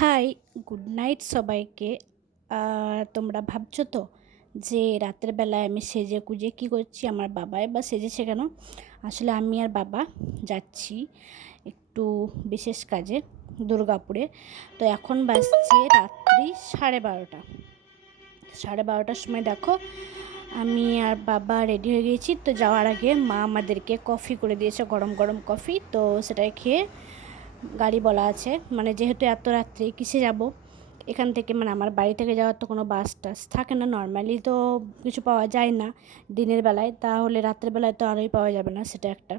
High, good night সবাইকে। তোমরা ভাবছো তো যে রাতের বেলায় আমি সেজেগুজে কী করছি, আমার বাবাই বা সেজেছে কেন? আসলে আমি আর বাবা যাচ্ছি একটু বিশেষ কাজে দুর্গাপুরে। তো এখন বাজছে রাত্রি 12:30। 12:30টার সময় দেখো আমি আর বাবা রেডি হয়ে গিয়েছি। তো যাওয়ার আগে মা আমাদেরকে কফি করে দিয়েছে, গরম গরম কফি। তো সেটাই খেয়ে গাড়ি বলা আছে, মানে যেহেতু এত রাত্রে কিসে যাব এখান থেকে, মানে আমার বাড়ি থেকে যাওয়ার তো কোনো বাস টাস থাকে না, নর্মালি তো কিছু পাওয়া যায় না দিনের বেলায়, তাহলে রাত্রের বেলায় তো আরোই পাওয়া যাবে না, সেটা একটা।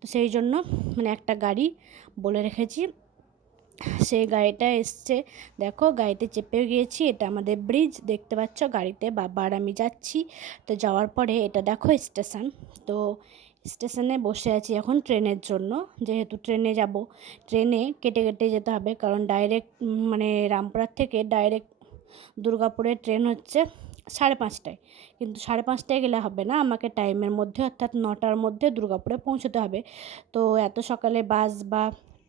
তো সেই জন্য মানে একটা গাড়ি বলে রেখেছি, সেই গাড়িটা এসছে। দেখো গাড়িতে চেপেও গিয়েছি, এটা আমাদের ব্রিজ দেখতে পাচ্ছ, গাড়িতে বাবা আর আমি যাচ্ছি। তো যাওয়ার পরে এটা দেখো স্টেশন। তো স্টেশনে বসে আছি এখন ট্রেনের জন্য, যেহেতু ট্রেনে যাব, ট্রেনে কেটে কেটে যেতে হবে, কারণ ডাইরেক্ট মানে রামপুরহাট থেকে ডাইরেক্ট দুর্গাপুরের ট্রেন হচ্ছে 5:30টায়। কিন্তু 5:30টায় গেলে হবে না, আমাকে টাইমের মধ্যে অর্থাৎ 9টার মধ্যে দুর্গাপুরে পৌঁছতে হবে। তো এত সকালে বাস বা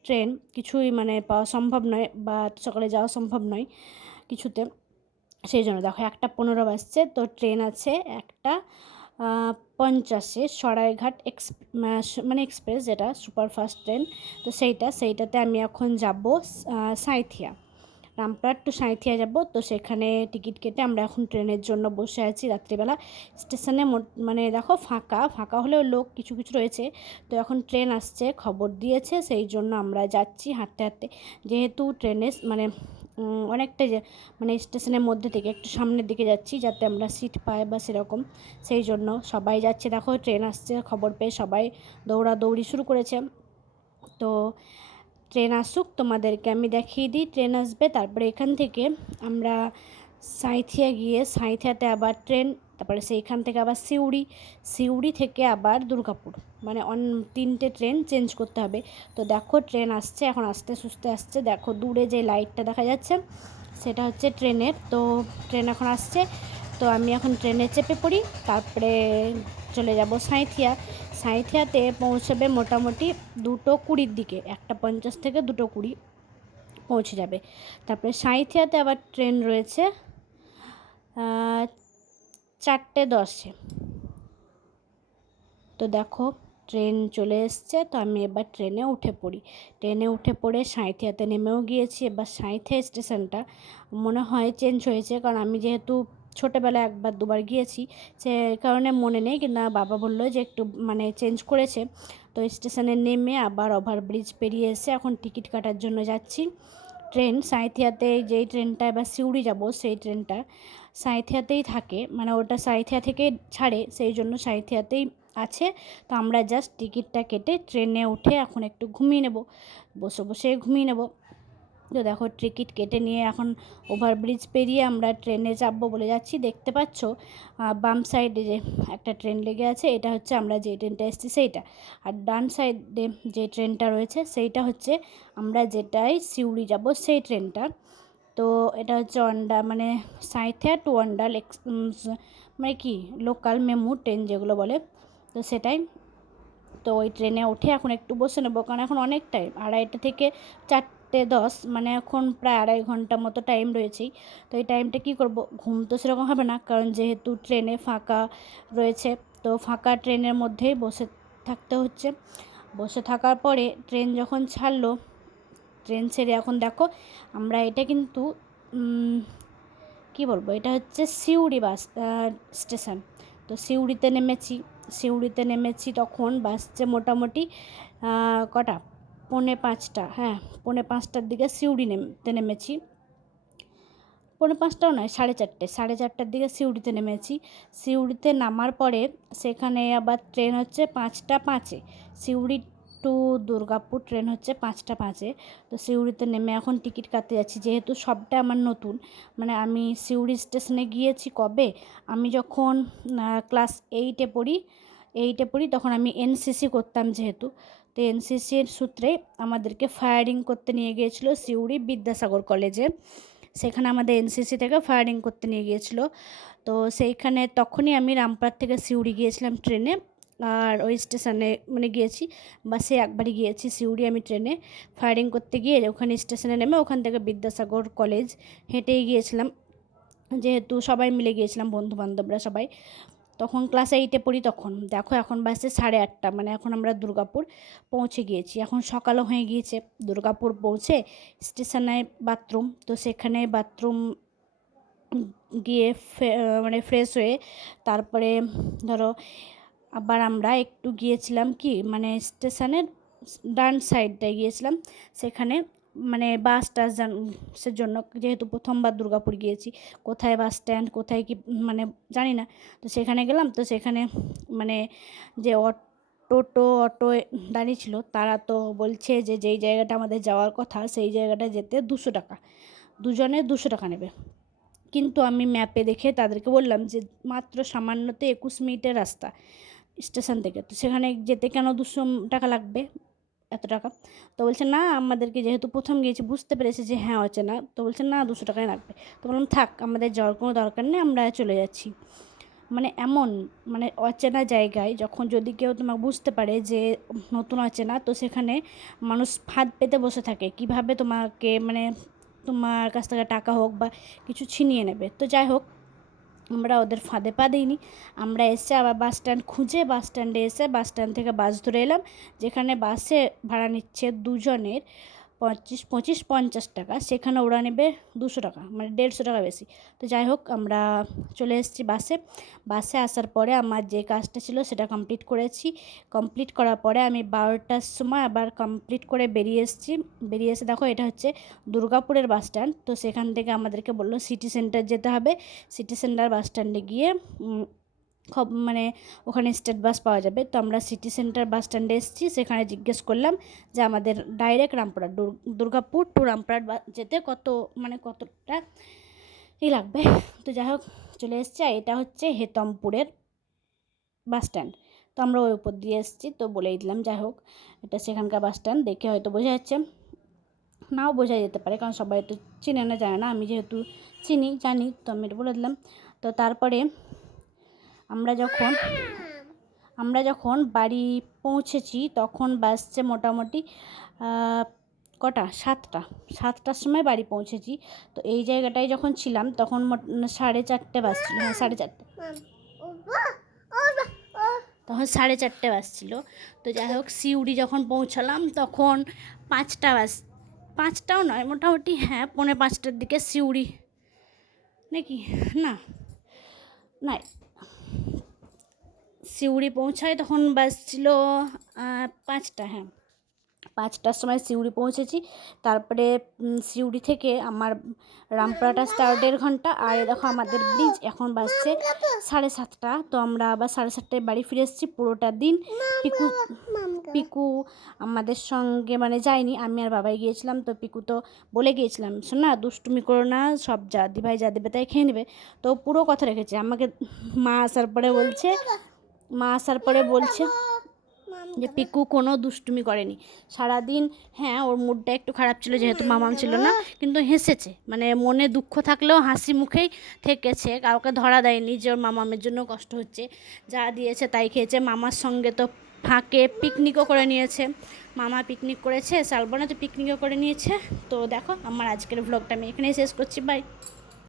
ট্রেন কিছুই মানে পাওয়া সম্ভব নয়, বা এত সকালে যাওয়া সম্ভব নয় কিছুতে। সেই জন্য দেখো 1:15 বাজছে, তো ট্রেন আছে 1:50-এ সরাইঘাট মানে এক্সপ্রেস, যেটা সুপারফাস্ট ট্রেন। তো সেইটাতে আমি এখন যাব সাঁইথিয়া, রামপুরহাট টু সাঁইথিয়া যাব। তো সেখানে টিকিট কেটে আমরা এখন ট্রেনের জন্য বসে আছি রাত্রিবেলা। স্টেশনে মানে দেখো ফাঁকা ফাঁকা হলেও লোক কিছু কিছু রয়েছে। তো এখন ট্রেন আসছে খবর দিয়েছে, সেই জন্য আমরা যাচ্ছি হাঁটতে হাঁটতে, যেহেতু ট্রেনে মানে অনেকটা যে মানে স্টেশনের মধ্যে থেকে একটু সামনের দিকে যাচ্ছি যাতে আমরা সিট পাই বা সেরকম। সেই জন্য সবাই যাচ্ছে, দেখো ট্রেন আসছে খবর পেয়ে সবাই দৌড়াদৌড়ি শুরু করেছে। তো ট্রেন আসুক তোমাদেরকে আমি দেখিয়ে দিই, ট্রেন আসবে, তারপরে এখান থেকে আমরা সাঁইথিয়া গিয়ে সাঁইথিয়াতে আবার ট্রেন, তারপরে সেইখান থেকে আবার সিউড়ি থেকে আবার দুর্গাপুর, মানে 3টে ট্রেন চেঞ্জ করতে হবে। তো দেখো ট্রেন আসছে, এখন আস্তে সুস্তে আসছে, দেখো দূরে যে লাইটটা দেখা যাচ্ছে সেটা হচ্ছে ট্রেনের। তো ট্রেন এখন আসছে, তো আমি এখন ট্রেনে চেপে পড়ি, তারপরে চলে যাব সাঁইথিয়াতে পৌঁছবে মোটামুটি 2:20-র দিকে, 1:50 থেকে 2:20 পৌঁছে যাবে। তারপরে সাঁইথিয়াতে আবার ট্রেন রয়েছে 4:10-এ। তো দেখো ট্রেন চলে এসছে, তো আমি এবার ট্রেনে উঠে পড়ি। ট্রেনে উঠে পড়ে সাঁইথিয়াতে নেমেও গিয়েছি। এবার সাঁইথিয়া স্টেশনটা মনে হয় চেঞ্জ হয়েছে, কারণ আমি যেহেতু ছোটোবেলায় একবার দুবার গিয়েছি সে কারণে মনে নেই, কিন্তু বাবা বললো যে একটু মানে চেঞ্জ করেছে। তো স্টেশনে নেমে আবার ওভারব্রিজ পেরিয়ে এসে এখন টিকিট কাটার জন্য যাচ্ছি। ট্রেন সাঁইথিয়াতে, যেই ট্রেনটা এবার সিউড়ি যাব সেই ট্রেনটা সাঁইথিয়াতেই থাকে, মানে ওটা সাঁইথিয়া থেকে ছাড়ে, সেই জন্য সাঁইথিয়াতেই আছে। তো আমরা জাস্ট টিকিটটা কেটে ট্রেনে উঠে এখন একটু ঘুমিয়ে নেব, বসে বসে ঘুমিয়ে নেব। তো দেখো টিকিট কেটে নিয়ে এখন ওভারব্রিজ পেরিয়ে আমরা ট্রেনে চাপবো বলে যাচ্ছি। দেখতে পাচ্ছ বাম সাইডে যে একটা ট্রেন লেগে আছে, এটা হচ্ছে আমরা যে ট্রেনটা এসেছি সেইটা, আর ডান সাইডে যে ট্রেনটা রয়েছে সেইটা হচ্ছে আমরা যেটাই সিউড়ি যাব সেই ট্রেনটা। তো এটা হচ্ছে মানে সাঁইথিয়া টু অন্ডাল মানে কি লোকাল মেমু ট্রেন যেগুলো বলে, তো সেটাই। তো ওই ট্রেনে উঠে এখন একটু বসে নেবো, কারণ এখন অনেক টাইম, 2:30 থেকে 4:10, মানে এখন প্রায় 2.5 ঘন্টা মতো টাইম রয়েছেই। তো এই টাইমটা কী করব, ঘুম তো সেরকম হবে না, কারণ যেহেতু ট্রেনে ফাঁকা রয়েছে, তো ফাঁকা ট্রেনের মধ্যেই বসে থাকতে হচ্ছে। বসে থাকার পরে ট্রেন যখন ছাড়লো, ট্রেন ছেড়ে এখন দেখো আমরা, এটা কিন্তু কি বলবো, এটা হচ্ছে সিউড়ি বাস স্টেশন। তো সিউড়িতে নেমেছি তখন বাসছে মোটামুটি কটা, 4:45, হ্যাঁ 4:45টার দিকে সিউড়িতে নেমেছি। 4:45টাও নয়, 4:30টার দিকে সিউড়িতে নেমেছি। সিউড়িতে নামার পরে সেখানে আবার ট্রেন হচ্ছে 5:05-এ, সিউড়ি টু দুর্গাপুর ট্রেন হচ্ছে 5:05-এ। তো সিউড়িতে নেমে এখন টিকিট কাটতে যাচ্ছি, যেহেতু সবটা আমার নতুন, মানে আমি সিউড়ি স্টেশনে গিয়েছি কবে, আমি যখন ক্লাস 8-এ পড়ি তখন আমি এনসিসি করতাম যেহেতু, তো এনসিসির সূত্রে আমাদেরকে ফায়ারিং করতে নিয়ে গিয়েছিল সিউড়ি বিদ্যাসাগর কলেজে, সেখানে আমাদের এনসিসি থেকে ফায়ারিং করতে নিয়ে গিয়েছিলো। তো সেইখানে তখনই আমি রামপুরহাট থেকে সিউড়ি গিয়েছিলাম ট্রেনে, আর ওই স্টেশনে মানে গিয়েছি, বাসে একবারই গিয়েছি সিউড়ি আমি ট্রেনে ফায়ারিং করতে গিয়ে ওখানে স্টেশনে নেমে ওখান থেকে বিদ্যাসাগর কলেজ হেঁটেই গিয়েছিলাম, যেহেতু সবাই মিলে গিয়েছিলাম বন্ধুবান্ধবরা সবাই। তখন ক্লাস 8-এ পড়ি তখন। দেখো এখন বাজছে 8:30, মানে এখন আমরা দুর্গাপুর পৌঁছে গিয়েছি। এখন সকালও হয়ে গিয়েছে। দুর্গাপুর পৌঁছে স্টেশনে বাথরুম, তো সেখানে বাথরুম গিয়ে মানে ফ্রেশ হয়ে তারপরে ধরো আবার আমরা একটু গিয়েছিলাম কি মানে স্টেশনের ডান সাইডটায় গিয়েছিলাম, সেখানে মানে বাস টাসের জন্য, যেহেতু প্রথমবার দুর্গাপুর গিয়েছি, কোথায় বাস স্ট্যান্ড কোথায় কি মানে জানি না, তো সেখানে গেলাম। তো সেখানে মানে যে অটো দাঁড়িয়ে ছিল তারা তো বলছে যে যেই জায়গাটা আমাদের যাওয়ার কথা সেই জায়গাটা যেতে 200 টাকা, দুজনে 200 টাকা নেবে। কিন্তু আমি ম্যাপে দেখে তাদেরকে বললাম যে মাত্র সামান্যতে 21 মিনিটের রাস্তা স্টেশন থেকে, তো সেখানে যেতে কেন 200 টাকা লাগবে, এত টাকা। তো বলছে না, আমাদেরকে যেহেতু প্রথম গিয়েছি বুঝতে পেরেছে যে হ্যাঁ অচেনা, তো বলছে না 200 টাকাই লাগবে। তো বললাম থাক, আমাদের যাওয়ার কোনো দরকার নেই, আমরা চলে যাচ্ছি। মানে এমন মানে অচেনা জায়গায় যখন যদি কেউ তোমাকে বুঝতে পারে যে নতুন অচেনা, তো সেখানে মানুষ ফাঁদ পেতে বসে থাকে কিভাবে তোমাকে মানে তোমার কাছ থেকে টাকা হোক বা কিছু ছিনিয়ে নেবে। তো যাই হোক, আমরা ওদের ফাঁদে পা দিইনি। আমরা এসে আবার বাস স্ট্যান্ড খুঁজে বাস স্ট্যান্ডে এসে বাস স্ট্যান্ড থেকে বাস ধরে এলাম, যেখানে বাসে ভাড়া নিচ্ছে দুজনের 25-50 টাকা, সেখানে ওরা নেবে 200 টাকা, মানে 150 টাকা বেশি। তো যাই হোক, আমরা চলে এসেছি বাসে আসার পরে আমার যে কাজটা ছিল সেটা কমপ্লিট করেছি। কমপ্লিট করার পরে আমি 12টার সময় আবার কমপ্লিট করে বেরিয়ে এসে দেখো এটা হচ্ছে দুর্গাপুরের বাস স্ট্যান্ড। তো সেখান থেকে আমাদেরকে বললো সিটি সেন্টার যেতে হবে। সিটি সেন্টার বাস স্ট্যান্ডে গিয়ে মানে ওখানে স্টেট বাস পাওয়া যাবে। তো আমরা সিটি সেন্টার বাস স্ট্যান্ডে এসেছি, সেখানে জিজ্ঞেস করলাম যে আমাদের ডাইরেক্ট রামপুরহাট দুর্গাপুর টু রামপুরহাট যেতে কতটা লাগবে। তো যাই হোক চলে এসেছি, এটা হচ্ছে হেতমপুরের বাস স্ট্যান্ড। তো আমরা ওই উপর দিয়ে এসেছি, তো বলেই দিলাম। যাই হোক, এটা সেখানকার বাস স্ট্যান্ড, দেখে হয়তো বোঝা যাচ্ছে, নাও বোঝা যেতে পারে, কারণ সবাই তো চিনে না জানে না, আমি যেহেতু জানি তো আমি এটা বলে দিলাম। তো তারপরে আমরা যখন বাড়ি পৌঁছেছি তখন বাসছে মোটামুটি কটা 7টার সময় বাড়ি পৌঁছেছি। তো এই জায়গাটায় যখন ছিলাম তখন 4:30 বাজছিল, হ্যাঁ 4:30, তখন 4:30 বাজছিল। তো যাই হোক, সিউড়ি যখন পৌঁছালাম তখন 5টাও নয়, মোটামুটি হ্যাঁ 4:45টার দিকে সিউড়ি নাকি না সিউড়ি পৌঁছায় তখন বাজছিল 5টা, হ্যাঁ 5টার সময় সিউড়ি পৌঁছেছি। তারপরে সিউড়ি থেকে আমার রামপুরহাট আসতে 1.5 ঘন্টা, আর দেখো আমাদের ব্রিজ এখন বাজছে 7:30। তো আমরা আবার 7:30টায় বাড়ি ফিরে এসেছি। পুরোটা দিন পিকু আমাদের সঙ্গে মানে যায়নি, আমি আর বাবাই গিয়েছিলাম। তো পিকু তো বলে গিয়েছিলাম শোনা দুষ্টুমি করো না, সব যা দিভাই যা দেবে তাই খেয়ে নেবে। তো পুরো কথা রেখেছে। আমাকে মা আসার পরে বলছে যে পিকু কোনো দুষ্টুমি করেনি সারাদিন। হ্যাঁ ওর মুডটা একটু খারাপ ছিল যেহেতু মামাম ছিল না, কিন্তু হেসেছে, মানে মনে দুঃখ থাকলেও হাসি মুখেই থেকেছে, কাউকে ধরা দেয়নি যে ওর মামামের জন্য কষ্ট হচ্ছে। যা দিয়েছে তাই খেয়েছে। মামার সঙ্গে তো ফাঁকে পিকনিকও করে নিয়েছে, মামা পিকনিক করেছে, শালবনে তো পিকনিকও করে নিয়েছে। তো দেখো আমার আজকের ভ্লগটা আমি এখানেই শেষ করছি, বাই।